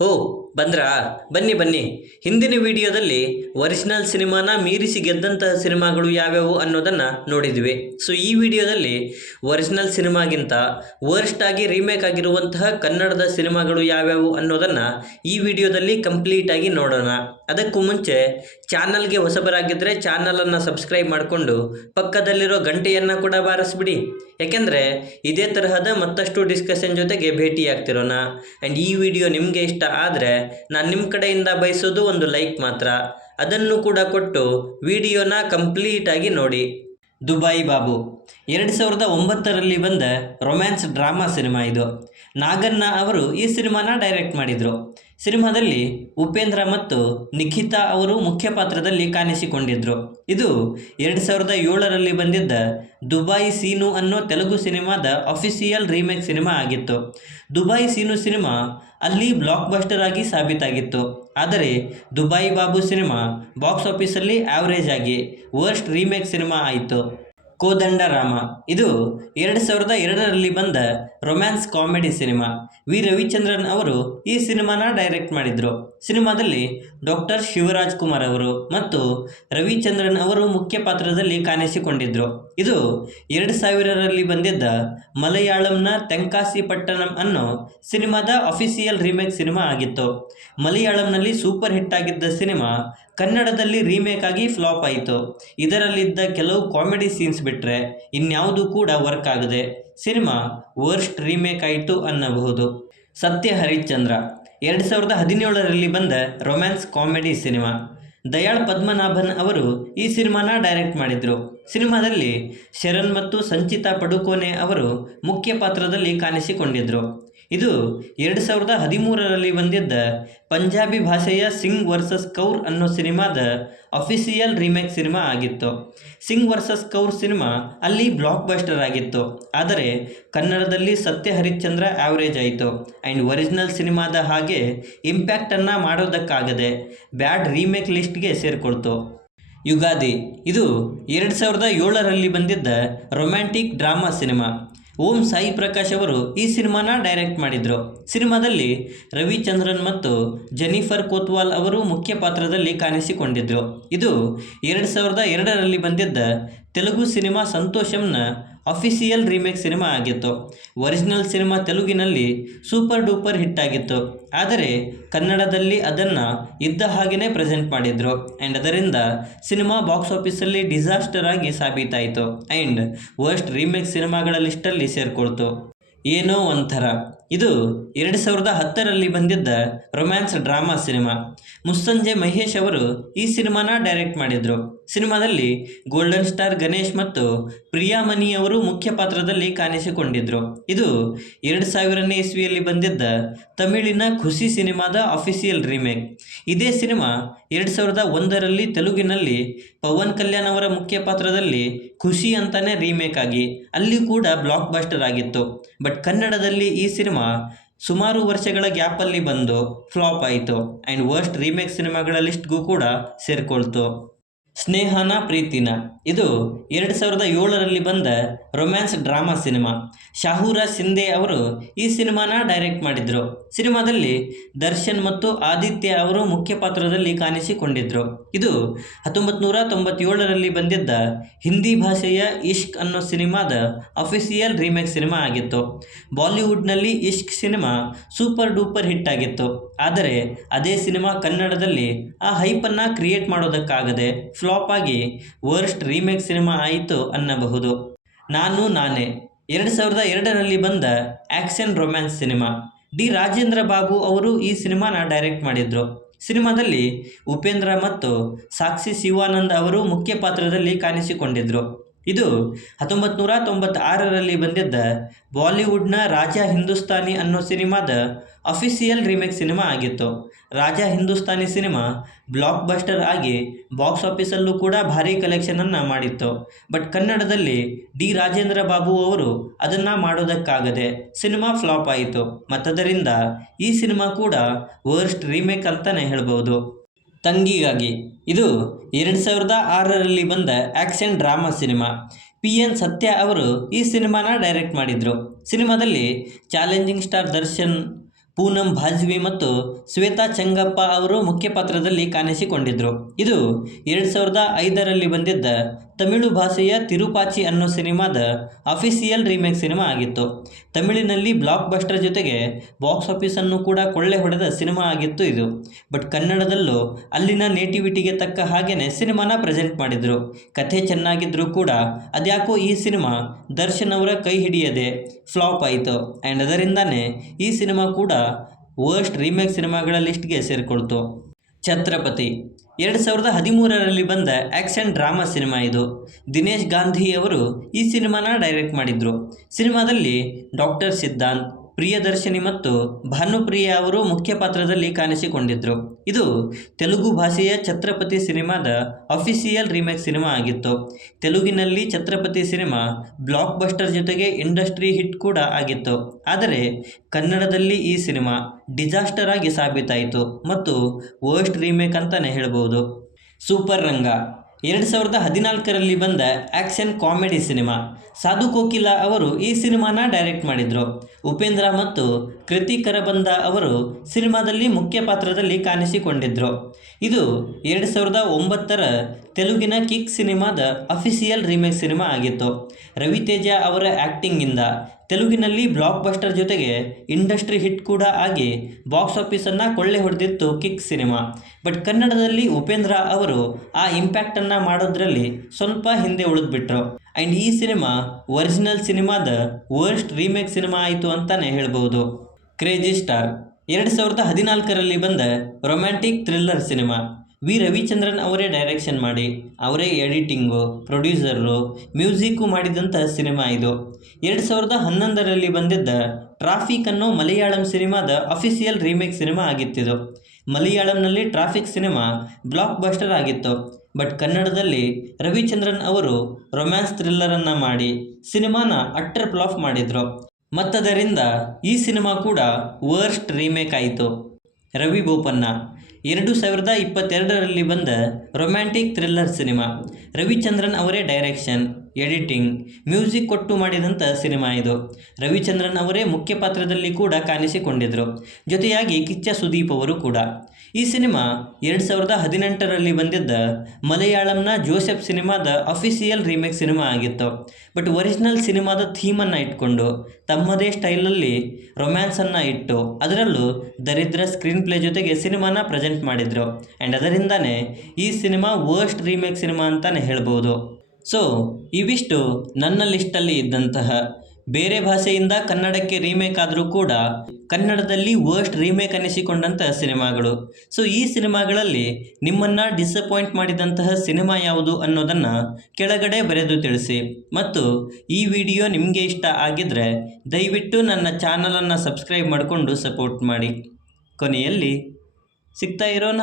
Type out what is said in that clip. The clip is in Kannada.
ಓ ಬಂದ್ರಾ, ಬನ್ನಿ ಬನ್ನಿ. ಹಿಂದಿನ ವಿಡಿಯೋದಲ್ಲಿ ಒರಿಜಿನಲ್ ಸಿನಿಮಾನ ಮೀರಿಸಿ ಗೆದ್ದಂತಹ ಸಿನಿಮಾಗಳು ಯಾವ್ಯಾವು ಅನ್ನೋದನ್ನು ನೋಡಿದ್ವಿ. ಸೊ ಈ ವಿಡಿಯೋದಲ್ಲಿ ಒರಿಜಿನಲ್ ಸಿನಿಮಾಗಿಂತ ವರ್ಸ್ಟ್ ಆಗಿ ರೀಮೇಕ್ ಆಗಿರುವಂತಹ ಕನ್ನಡದ ಸಿನಿಮಾಗಳು ಯಾವ್ಯಾವು ಅನ್ನೋದನ್ನು ಈ ವಿಡಿಯೋದಲ್ಲಿ ಕಂಪ್ಲೀಟ್ ಆಗಿ ನೋಡೋಣ. ಅದಕ್ಕೂ ಮುಂಚೆ ಚಾನಲ್ಗೆ ಹೊಸಬರಾಗಿದ್ದರೆ ಚಾನಲನ್ನು ಸಬ್ಸ್ಕ್ರೈಬ್ ಮಾಡಿಕೊಂಡು ಪಕ್ಕದಲ್ಲಿರೋ ಗಂಟೆಯನ್ನು ಕೂಡ ಬಾರಿಸ್ಬಿಡಿ. ಯಾಕೆಂದರೆ ಇದೇ ತರಹದ ಮತ್ತಷ್ಟು ಡಿಸ್ಕಷನ್ ಜೊತೆಗೆ ಭೇಟಿಯಾಗ್ತಿರೋಣ. ಆ್ಯಂಡ್ ಈ ವಿಡಿಯೋ ನಿಮಗೆ ಇಷ್ಟ ಆದರೆ ನಾನು ನಿಮ್ಮ ಕಡೆಯಿಂದ ಬಯಸೋದು ಒಂದು ಲೈಕ್ ಮಾತ್ರ. ಅದನ್ನು ಕೂಡ ಕೊಟ್ಟು ವಿಡಿಯೋನ ಕಂಪ್ಲೀಟಾಗಿ ನೋಡಿ. ದುಬಾಯಿ ಬಾಬು. ಎರಡು ಸಾವಿರದ ಒಂಬತ್ತರಲ್ಲಿ ಬಂದ ರೊಮ್ಯಾನ್ಸ್ ಡ್ರಾಮಾ ಸಿನಿಮಾ ಇದು. ನಾಗಣ್ಣ ಅವರು ಈ ಸಿನಿಮಾನ ಡೈರೆಕ್ಟ್ ಮಾಡಿದರು. ಸಿನಿಮಾದಲ್ಲಿ ಉಪೇಂದ್ರ ಮತ್ತು ನಿಖಿತಾ ಅವರು ಮುಖ್ಯ ಪಾತ್ರದಲ್ಲಿ ಕಾಣಿಸಿಕೊಂಡಿದ್ದರು ಇದು ಎರಡು ಸಾವಿರದ ಏಳರಲ್ಲಿ ಬಂದಿದ್ದ ದುಬಾಯಿ ಸೀನು ಅನ್ನೋ ತೆಲುಗು ಸಿನಿಮಾದ ಅಫಿಸಿಯಲ್ ರೀಮೇಕ್ ಸಿನಿಮಾ ಆಗಿತ್ತು. ದುಬಾಯಿ ಸೀನು ಸಿನಿಮಾ ಅಲ್ಲಿ ಬ್ಲಾಕ್ ಬಸ್ಟರ್ ಆಗಿ ಸಾಬೀತಾಗಿತ್ತು. ಆದರೆ ದುಬೈ ಬಾಬು ಸಿನಿಮಾ ಬಾಕ್ಸ್ ಆಫೀಸಲ್ಲಿ ಆವರೇಜ್ ಆಗಿ ವರ್ಸ್ಟ್ ರೀಮೇಕ್ ಸಿನಿಮಾ ಆಯಿತು. ಕೋದಂಡ ರಾಮ. ಇದು ಎರಡು ಸಾವಿರದ ಎರಡರಲ್ಲಿ ಬಂದ romance comedy cinema. V. Ravichandran ಅವರು ಈ ಸಿನಿಮಾನ ಡೈರೆಕ್ಟ್ ಮಾಡಿದರು. ಸಿನಿಮಾದಲ್ಲಿ ಡಾಕ್ಟರ್ ಶಿವರಾಜ್ ಕುಮಾರ್ ಅವರು ಮತ್ತು ರವಿಚಂದ್ರನ್ ಅವರು ಮುಖ್ಯ ಪಾತ್ರದಲ್ಲಿ ಕಾಣಿಸಿಕೊಂಡಿದ್ದರು ಇದು ಎರಡು ಸಾವಿರರಲ್ಲಿ ಬಂದಿದ್ದ ಮಲಯಾಳಂನ ತೆಂಕಾಸಿ ಪಟ್ಟಣಂ ಅನ್ನೋ ಸಿನಿಮಾದ ಅಫಿಸಿಯಲ್ ರೀಮೇಕ್ ಸಿನಿಮಾ ಆಗಿತ್ತು. ಮಲಯಾಳಂನಲ್ಲಿ ಸೂಪರ್ ಹಿಟ್ ಆಗಿದ್ದ ಸಿನಿಮಾ ಕನ್ನಡದಲ್ಲಿ ರೀಮೇಕ್ ಆಗಿ ಫ್ಲಾಪ್ ಆಯಿತು. ಇದರಲ್ಲಿದ್ದ ಕೆಲವು ಕಾಮಿಡಿ ಸೀನ್ಸ್ ಬಿಟ್ಟರೆ ಇನ್ಯಾವುದೂ ಕೂಡ ವರ್ಕ್ ಆಗದೆ ಸಿನಿಮಾ ವರ್ಸ್ಟ್ ರೀಮೇಕ್ ಆಯಿತು ಅನ್ನಬಹುದು. ಸತ್ಯ ಹರಿಶ್ಚಂದ್ರ. ಎರಡು ಸಾವಿರದ ಹದಿನೇಳರಲ್ಲಿ ಬಂದ romance comedy cinema. Dayal Padmanabhan ಅವರು ಈ ಸಿನಿಮಾನ ಡೈರೆಕ್ಟ್ ಮಾಡಿದರು. ಸಿನಿಮಾದಲ್ಲಿ ಶರಣ್ ಮತ್ತು ಸಂಚಿತಾ ಪಡುಕೋನೆ ಅವರು ಮುಖ್ಯ ಪಾತ್ರದಲ್ಲಿ ಕಾಣಿಸಿಕೊಂಡಿದ್ದರು ಇದು ಎರಡು ಸಾವಿರದ ಹದಿಮೂರರಲ್ಲಿ ಬಂದಿದ್ದ ಪಂಜಾಬಿ ಭಾಷೆಯ ಸಿಂಗ್ ವರ್ಸಸ್ ಕೌರ್ ಅನ್ನೋ ಸಿನಿಮಾದ ಅಫಿಸಿಯಲ್ ರೀಮೇಕ್ ಸಿನಿಮಾ ಆಗಿತ್ತು. ಸಿಂಗ್ ವರ್ಸಸ್ ಕೌರ್ ಸಿನಿಮಾ ಅಲ್ಲಿ ಬ್ಲಾಕ್ ಬಸ್ಟರ್ ಆಗಿತ್ತು. ಆದರೆ ಕನ್ನಡದಲ್ಲಿ ಸತ್ಯ ಹರಿಶ್ಚಂದ್ರ ಆವರೇಜ್ ಆಯಿತು. ಆ್ಯಂಡ್ ಒರಿಜಿನಲ್ ಸಿನಿಮಾದ ಹಾಗೆ ಇಂಪ್ಯಾಕ್ಟನ್ನು ಮಾಡೋದಕ್ಕಾಗದೆ ಬ್ಯಾಡ್ ರೀಮೇಕ್ ಲಿಸ್ಟ್ಗೆ ಸೇರಿಕೊಳ್ತು. ಯುಗಾದಿ. ಇದು ಎರಡು ಸಾವಿರದ ಏಳರಲ್ಲಿ ಬಂದಿದ್ದ romantic drama cinema. Om Sai Prakash ಅವರು ಈ ಸಿನಿಮಾನ ಡೈರೆಕ್ಟ್ ಮಾಡಿದರು. ಸಿನಿಮಾದಲ್ಲಿ ರವಿಚಂದ್ರನ್ ಮತ್ತು ಜೆನಿಫರ್ ಕೋತ್ವಾಲ್ ಅವರು ಮುಖ್ಯ ಪಾತ್ರದಲ್ಲಿ ಕಾಣಿಸಿಕೊಂಡಿದ್ದರು ಇದು ಎರಡು ಸಾವಿರದ ಎರಡರಲ್ಲಿ ಬಂದಿದ್ದ ತೆಲುಗು ಸಿನಿಮಾ ಸಂತೋಷಂನ ಅಫಿಸಿಯಲ್ ರೀಮೇಕ್ ಸಿನಿಮಾ ಆಗಿತ್ತು. ಒರಿಜಿನಲ್ ಸಿನಿಮಾ ತೆಲುಗಿನಲ್ಲಿ ಸೂಪರ್ ಡೂಪರ್ ಹಿಟ್ ಆಗಿತ್ತು. ಆದರೆ ಕನ್ನಡದಲ್ಲಿ ಅದನ್ನು ಇದ್ದ ಹಾಗೆಯೇ ಪ್ರೆಸೆಂಟ್ ಮಾಡಿದರು. ಆ್ಯಂಡ್ ಅದರಿಂದ ಸಿನಿಮಾ ಬಾಕ್ಸ್ ಆಫೀಸಲ್ಲಿ ಡಿಸಾಸ್ಟರ್ ಆಗಿ ಸಾಬೀತಾಯಿತು. ಆ್ಯಂಡ್ ವರ್ಸ್ಟ್ ರೀಮೇಕ್ ಸಿನಿಮಾಗಳ ಲಿಸ್ಟಲ್ಲಿ ಸೇರಿಕೊಳ್ತು. ಏನೋ ಒಂಥರ. ಇದು ಎರಡು ಸಾವಿರದ ಹತ್ತರಲ್ಲಿ ಬಂದಿದ್ದ ರೊಮ್ಯಾನ್ಸ್ ಡ್ರಾಮಾ ಸಿನಿಮಾ. ಮುಸ್ಸಂಜೆ ಮಹೇಶ್ ಅವರು ಈ ಸಿನಿಮಾನ ಡೈರೆಕ್ಟ್ ಮಾಡಿದರು. ಸಿನಿಮಾದಲ್ಲಿ ಗೋಲ್ಡನ್ ಸ್ಟಾರ್ ಗಣೇಶ್ ಮತ್ತು ಪ್ರಿಯಾಮನಿ ಅವರು ಮುಖ್ಯ ಪಾತ್ರದಲ್ಲಿ ಕಾಣಿಸಿಕೊಂಡಿದ್ದರು ಇದು ಎರಡು ಸಾವಿರನೇ ಇಸ್ವಿಯಲ್ಲಿ ಬಂದಿದ್ದ ತಮಿಳಿನ ಖುಷಿ ಸಿನಿಮಾದ ಅಫಿಸಿಯಲ್ ರೀಮೇಕ್. ಇದೇ ಸಿನಿಮಾ ಎರಡು ಸಾವಿರದ ಒಂದರಲ್ಲಿ ತೆಲುಗಿನಲ್ಲಿ ಪವನ್ ಕಲ್ಯಾಣ್ ಅವರ ಮುಖ್ಯ ಪಾತ್ರದಲ್ಲಿ ಖುಷಿ ಅಂತಾನೆ ರೀಮೇಕ್ ಆಗಿ ಅಲ್ಲಿ ಕೂಡ ಬ್ಲಾಕ್ ಬಸ್ಟರ್ ಆಗಿತ್ತು. ಬಟ್ ಕನ್ನಡದಲ್ಲಿ ಈ ಸಿನಿಮಾ ಸುಮಾರು ವರ್ಷಗಳ ಗ್ಯಾಪಲ್ಲಿ ಬಂದು ಫ್ಲಾಪ್ ಆಯಿತು. ಆ್ಯಂಡ್ ವರ್ಸ್ಟ್ ರೀಮೇಕ್ ಸಿನಿಮಾಗಳ ಲಿಸ್ಟ್ಗೂ ಕೂಡ ಸೇರಿಕೊಳ್ತು. ಸ್ನೇಹನ ಪ್ರೀತಿನ. ಇದು ಎರಡು ಸಾವಿರದ ಏಳರಲ್ಲಿ ಬಂದ romance drama cinema. Shahura Shinde ಅವರು ಈ ಸಿನಿಮಾನ ಡೈರೆಕ್ಟ್ ಮಾಡಿದರು. ಸಿನಿಮಾದಲ್ಲಿ ದರ್ಶನ್ ಮತ್ತು ಆದಿತ್ಯ ಅವರು ಮುಖ್ಯ ಪಾತ್ರದಲ್ಲಿ ಕಾಣಿಸಿಕೊಂಡಿದ್ದರು ಇದು ಹತ್ತೊಂಬತ್ತು ನೂರ ತೊಂಬತ್ತೇಳರಲ್ಲಿ ಬಂದಿದ್ದ ಹಿಂದಿ ಭಾಷೆಯ ಇಷ್ಕ್ ಅನ್ನೋ ಸಿನಿಮಾದ ಅಫಿಸಿಯಲ್ ರೀಮೇಕ್ ಸಿನಿಮಾ ಆಗಿತ್ತು. ಬಾಲಿವುಡ್ನಲ್ಲಿ Ishq cinema super duper hit ಆಗಿತ್ತು. ಆದರೆ ಅದೇ ಸಿನಿಮಾ ಕನ್ನಡದಲ್ಲಿ ಆ ಹೈಪನ್ನು ಕ್ರಿಯೇಟ್ ಮಾಡೋದಕ್ಕಾಗದೆ ಫ್ಲಾಪ್ ಆಗಿ ವರ್ಸ್ಟ್ ರೀಮೇಕ್ ಸಿನಿಮಾ ಆಯಿತು ಅನ್ನಬಹುದು. ನಾನು ನಾನೇ. ಎರಡು ಸಾವಿರದ ಎರಡರಲ್ಲಿ ಬಂದ action romance cinema. D Rajendra Babu ಅವರು ಈ ಸಿನಿಮಾನ ಡೈರೆಕ್ಟ್ ಮಾಡಿದರು. ಸಿನಿಮಾದಲ್ಲಿ ಉಪೇಂದ್ರ ಮತ್ತು ಸಾಕ್ಷಿ ಶಿವಾನಂದ್ ಅವರು ಮುಖ್ಯ ಪಾತ್ರದಲ್ಲಿ ಕಾಣಿಸಿಕೊಂಡಿದ್ದರು ಇದು ಹತ್ತೊಂಬತ್ತು ನೂರ ತೊಂಬತ್ತಾರರಲ್ಲಿ ಬಂದಿದ್ದ ಬಾಲಿವುಡ್ನ ರಾಜ ಹಿಂದೂಸ್ತಾನಿ ಅನ್ನೋ ಸಿನಿಮಾದ ಅಫಿಸಿಯಲ್ ರೀಮೇಕ್ ಸಿನಿಮಾ ಆಗಿತ್ತು. Raja Hindustani cinema block buster ಆಗಿ ಬಾಕ್ಸ್ ಆಫೀಸಲ್ಲೂ ಕೂಡ ಭಾರಿ ಕಲೆಕ್ಷನನ್ನು ಮಾಡಿತ್ತು. ಬಟ್ ಕನ್ನಡದಲ್ಲಿ ಡಿ ರಾಜೇಂದ್ರ ಬಾಬು ಅವರು ಅದನ್ನು ಮಾಡೋದಕ್ಕಾಗದೆ ಸಿನಿಮಾ ಫ್ಲಾಪ್ ಆಯಿತು. ಮತ್ತದರಿಂದ ಈ ಸಿನಿಮಾ ಕೂಡ ವರ್ಸ್ಟ್ ರೀಮೇಕ್ ಅಂತಲೇ ಹೇಳ್ಬೋದು. ತಂಗಿಗಾಗಿ ಇದು ಎರಡು ಸಾವಿರದ ಆರರಲ್ಲಿ ಬಂದ action drama cinema. P N Satya ಅವರು ಈ ಸಿನಿಮಾನ ಡೈರೆಕ್ಟ್ ಮಾಡಿದರು. ಸಿನಿಮಾದಲ್ಲಿ ಚಾಲೆಂಜಿಂಗ್ ಸ್ಟಾರ್ ದರ್ಶನ್ ಪೂನಂ ಭಾಜ್ವಿ ಮತ್ತು ಶ್ವೇತಾ ಚಂಗಪ್ಪ ಅವರು ಮುಖ್ಯ ಪಾತ್ರದಲ್ಲಿ ಕಾಣಿಸಿಕೊಂಡಿದ್ದರು ಇದು ಎರಡು ಸಾವಿರದ ಐದರಲ್ಲಿ ಬಂದಿದ್ದ ತಮಿಳು ಭಾಷೆಯ ತಿರುಪಾಚಿ ಅನ್ನೋ ಸಿನಿಮಾದ ಅಫಿಸಿಯಲ್ ರೀಮೇಕ್ ಸಿನಿಮಾ ಆಗಿತ್ತು. ತಮಿಳಿನಲ್ಲಿ ಬ್ಲಾಕ್ ಬಸ್ಟರ್ ಜೊತೆಗೆ ಬಾಕ್ಸ್ ಆಫೀಸನ್ನು ಕೂಡ ಕೊಳ್ಳೆ ಹೊಡೆದ ಸಿನಿಮಾ ಆಗಿತ್ತು ಇದು. ಬಟ್ ಕನ್ನಡದಲ್ಲೂ ಅಲ್ಲಿನ ನೇಟಿವಿಟಿಗೆ ತಕ್ಕ ಹಾಗೆಯೇ ಸಿನಿಮಾನ ಪ್ರೆಸೆಂಟ್ ಮಾಡಿದರು. ಕಥೆ ಚೆನ್ನಾಗಿದ್ದರೂ ಕೂಡ ಅದ್ಯಾಕೋ ಈ ಸಿನಿಮಾ ದರ್ಶನ್ ಅವರ ಕೈ ಹಿಡಿಯದೆ ಫ್ಲಾಪ್ ಆಯಿತು. ಆ್ಯಂಡ್ ಅದರಿಂದನೇ ಈ ಸಿನಿಮಾ ಕೂಡ ವರ್ಸ್ಟ್ ರೀಮೇಕ್ ಸಿನಿಮಾಗಳ ಲಿಸ್ಟ್ಗೆ ಸೇರಿಕೊಳ್ತು. ಛತ್ರಪತಿ. ಎರಡು ಸಾವಿರದ ಹದಿಮೂರರಲ್ಲಿ ಬಂದ ಆ್ಯಕ್ಷನ್ ಡ್ರಾಮಾ ಸಿನಿಮಾ ಇದು. ದಿನೇಶ್ ಗಾಂಧಿ ಅವರು ಈ ಸಿನಿಮಾನ ಡೈರೆಕ್ಟ್ ಮಾಡಿದರು. ಸಿನಿಮಾದಲ್ಲಿ ಡಾಕ್ಟರ್ ಸಿದ್ಧಾಂತ್ ಪ್ರಿಯದರ್ಶಿನಿ ಮತ್ತು ಭಾನುಪ್ರಿಯ ಅವರು ಮುಖ್ಯ ಪಾತ್ರದಲ್ಲಿ ಕಾಣಿಸಿಕೊಂಡಿದ್ದರು ಇದು ತೆಲುಗು ಭಾಷೆಯ ಛತ್ರಪತಿ ಸಿನಿಮಾದ ಅಫಿಸಿಯಲ್ ರೀಮೇಕ್ ಸಿನಿಮಾ ಆಗಿತ್ತು. ತೆಲುಗಿನಲ್ಲಿ ಛತ್ರಪತಿ ಸಿನಿಮಾ ಬ್ಲಾಕ್ ಬಸ್ಟರ್ ಜೊತೆಗೆ ಇಂಡಸ್ಟ್ರಿ ಹಿಟ್ ಕೂಡ ಆಗಿತ್ತು. ಆದರೆ ಕನ್ನಡದಲ್ಲಿ ಈ ಸಿನಿಮಾ ಡಿಸಾಸ್ಟರ್ ಆಗಿ ಸಾಬೀತಾಯಿತು ಮತ್ತು ವರ್ಸ್ಟ್ ರೀಮೇಕ್ ಅಂತಲೇ ಹೇಳ್ಬೋದು. ಸೂಪರ್ ರಂಗ. ಎರಡು ಸಾವಿರದ ಹದಿನಾಲ್ಕರಲ್ಲಿ ಬಂದ action comedy cinema. Sadhu Kokila ಅವರು ಈ ಸಿನಿಮಾನ ಡೈರೆಕ್ಟ್ ಮಾಡಿದರು. ಉಪೇಂದ್ರ ಮತ್ತು ಕೃತಿ ಕರಬಂದ ಅವರು ಸಿನಿಮಾದಲ್ಲಿ ಮುಖ್ಯ ಪಾತ್ರದಲ್ಲಿ ಕಾಣಿಸಿಕೊಂಡಿದ್ದರು ಇದು ಎರಡು ಸಾವಿರದ ಒಂಬತ್ತರ ತೆಲುಗಿನ ಕಿಕ್ ಸಿನಿಮಾದ ಅಫಿಸಿಯಲ್ ರೀಮೇಕ್ ಸಿನಿಮಾ ಆಗಿತ್ತು. ರವಿತೇಜ ಅವರ ಆ್ಯಕ್ಟಿಂಗಿಂದ ತೆಲುಗಿನಲ್ಲಿ ಬ್ಲಾಕ್ ಬಸ್ಟರ್ ಜೊತೆಗೆ ಇಂಡಸ್ಟ್ರಿ ಹಿಟ್ ಕೂಡ ಆಗಿ ಬಾಕ್ಸ್ ಆಫೀಸನ್ನು ಕೊಳ್ಳೆ ಹೊಡೆದಿತ್ತು ಕಿಕ್ ಸಿನಿಮಾ. ಬಟ್ ಕನ್ನಡದಲ್ಲಿ ಉಪೇಂದ್ರ ಅವರು ಆ ಇಂಪ್ಯಾಕ್ಟನ್ನು ಮಾಡೋದ್ರಲ್ಲಿ ಸ್ವಲ್ಪ ಹಿಂದೆ ಉಳಿದ್ಬಿಟ್ರು. ಆ್ಯಂಡ್ ಈ ಸಿನಿಮಾ ಒರಿಜಿನಲ್ ಸಿನಿಮಾದ ವರ್ಸ್ಟ್ ರೀಮೇಕ್ ಸಿನಿಮಾ ಆಯಿತು ಅಂತಲೇ ಹೇಳ್ಬೋದು. ಕ್ರೇಜಿ ಸ್ಟಾರ್ ಎರಡು ಸಾವಿರದ ಹದಿನಾಲ್ಕರಲ್ಲಿ ಬಂದ romantic thriller cinema. V Ravichandran ಅವರೇ ಡೈರೆಕ್ಷನ್ ಮಾಡಿ ಅವರೇ ಎಡಿಟಿಂಗು ಪ್ರೊಡ್ಯೂಸರು ಮ್ಯೂಸಿಕ್ಕು ಮಾಡಿದಂಥ ಸಿನಿಮಾ ಇದು. ಎರಡು ಸಾವಿರದ ಹನ್ನೊಂದರಲ್ಲಿ ಬಂದಿದ್ದ ಟ್ರಾಫಿಕ್ ಅನ್ನೋ ಮಲಯಾಳಂ ಸಿನಿಮಾದ ಅಫಿಸಿಯಲ್ ರೀಮೇಕ್ ಸಿನಿಮಾ ಆಗಿತ್ತಿದು. ಮಲಯಾಳಂನಲ್ಲಿ ಟ್ರಾಫಿಕ್ ಸಿನಿಮಾ ಬ್ಲಾಕ್ ಬಸ್ಟರ್ ಆಗಿತ್ತು. ಬಟ್ ಕನ್ನಡದಲ್ಲಿ ರವಿಚಂದ್ರನ್ ಅವರು ರೊಮ್ಯಾನ್ಸ್ ಥ್ರಿಲ್ಲರನ್ನು ಮಾಡಿ ಸಿನಿಮಾನ ಅಟ್ಟರ್ ಫ್ಲಾಪ್ ಮಾಡಿದರು. ಮತ್ತದರಿಂದ ಈ ಸಿನಿಮಾ ಕೂಡ ವರ್ಸ್ಟ್ ರೀಮೇಕ್ ಆಯಿತು. ರವಿ ಬೋಪನ್ನ ಎರಡು ಸಾವಿರದ ಇಪ್ಪತ್ತೆರಡರಲ್ಲಿ ಬಂದ ರೊಮ್ಯಾಂಟಿಕ್ ಥ್ರಿಲ್ಲರ್ ಸಿನಿಮಾ. ರವಿಚಂದ್ರನ್ ಅವರೇ ಡೈರೆಕ್ಷನ್, ಎಡಿಟಿಂಗ್, ಮ್ಯೂಸಿಕ್ ಕೊಟ್ಟು ಮಾಡಿದಂಥ ಸಿನಿಮಾ ಇದು. ರವಿಚಂದ್ರನ್ ಅವರೇ ಮುಖ್ಯ ಪಾತ್ರದಲ್ಲಿ ಕೂಡ ಕಾಣಿಸಿಕೊಂಡಿದ್ದರು ಜೊತೆಯಾಗಿ ಕಿಚ್ಚ ಸುದೀಪ್ ಅವರು ಕೂಡ. ಈ ಸಿನಿಮಾ ಎರಡು ಸಾವಿರದ ಹದಿನೆಂಟರಲ್ಲಿ ಬಂದಿದ್ದ ಮಲಯಾಳಂನ ಜೋಸೆಫ್ ಸಿನಿಮಾದ ಅಫಿಸಿಯಲ್ ರೀಮೇಕ್ ಸಿನಿಮಾ ಆಗಿತ್ತು. ಬಟ್ ಒರಿಜಿನಲ್ ಸಿನಿಮಾದ ಥೀಮನ್ನು ಇಟ್ಕೊಂಡು ತಮ್ಮದೇ ಸ್ಟೈಲಲ್ಲಿ ರೊಮ್ಯಾನ್ಸನ್ನು ಇಟ್ಟು ಅದರಲ್ಲೂ ದರಿದ್ರ ಸ್ಕ್ರೀನ್ ಪ್ಲೇ ಜೊತೆಗೆ ಸಿನಿಮಾನ ಪ್ರೆಸೆಂಟ್ ಮಾಡಿದರು. ಆ್ಯಂಡ್ ಅದರಿಂದನೇ ಈ ಸಿನಿಮಾ ವರ್ಸ್ಟ್ ರೀಮೇಕ್ ಸಿನಿಮಾ ಅಂತಲೇ ಹೇಳ್ಬೋದು. ಸೊ, ಇವಿಷ್ಟು ನನ್ನ ಲಿಸ್ಟಲ್ಲಿ ಇದ್ದಂತಹ ಬೇರೆ ಭಾಷೆಯಿಂದ ಕನ್ನಡಕ್ಕೆ ರೀಮೇಕ್ ಆದರೂ ಕೂಡ ಕನ್ನಡದಲ್ಲಿ ವರ್ಸ್ಟ್ ರೀಮೇಕ್ ಅನಿಸಿಕೊಂಡಂತಹ ಸಿನಿಮಾಗಳು. ಸೊ ಈ ಸಿನಿಮಾಗಳಲ್ಲಿ ನಿಮ್ಮನ್ನು ಡಿಸಪಾಯಿಂಟ್ ಮಾಡಿದಂತಹ ಸಿನಿಮಾ ಯಾವುದು ಅನ್ನೋದನ್ನು ಕೆಳಗಡೆ ಬರೆದು ತಿಳಿಸಿ. ಮತ್ತು ಈ ವಿಡಿಯೋ ನಿಮಗೆ ಇಷ್ಟ ಆಗಿದ್ದರೆ ದಯವಿಟ್ಟು ನನ್ನ ಚಾನಲನ್ನು ಸಬ್ಸ್ಕ್ರೈಬ್ ಮಾಡಿಕೊಂಡು ಸಪೋರ್ಟ್ ಮಾಡಿ. ಕೊನೆಯಲ್ಲಿ ಸಿಗ್ತಾ ಇರೋಣ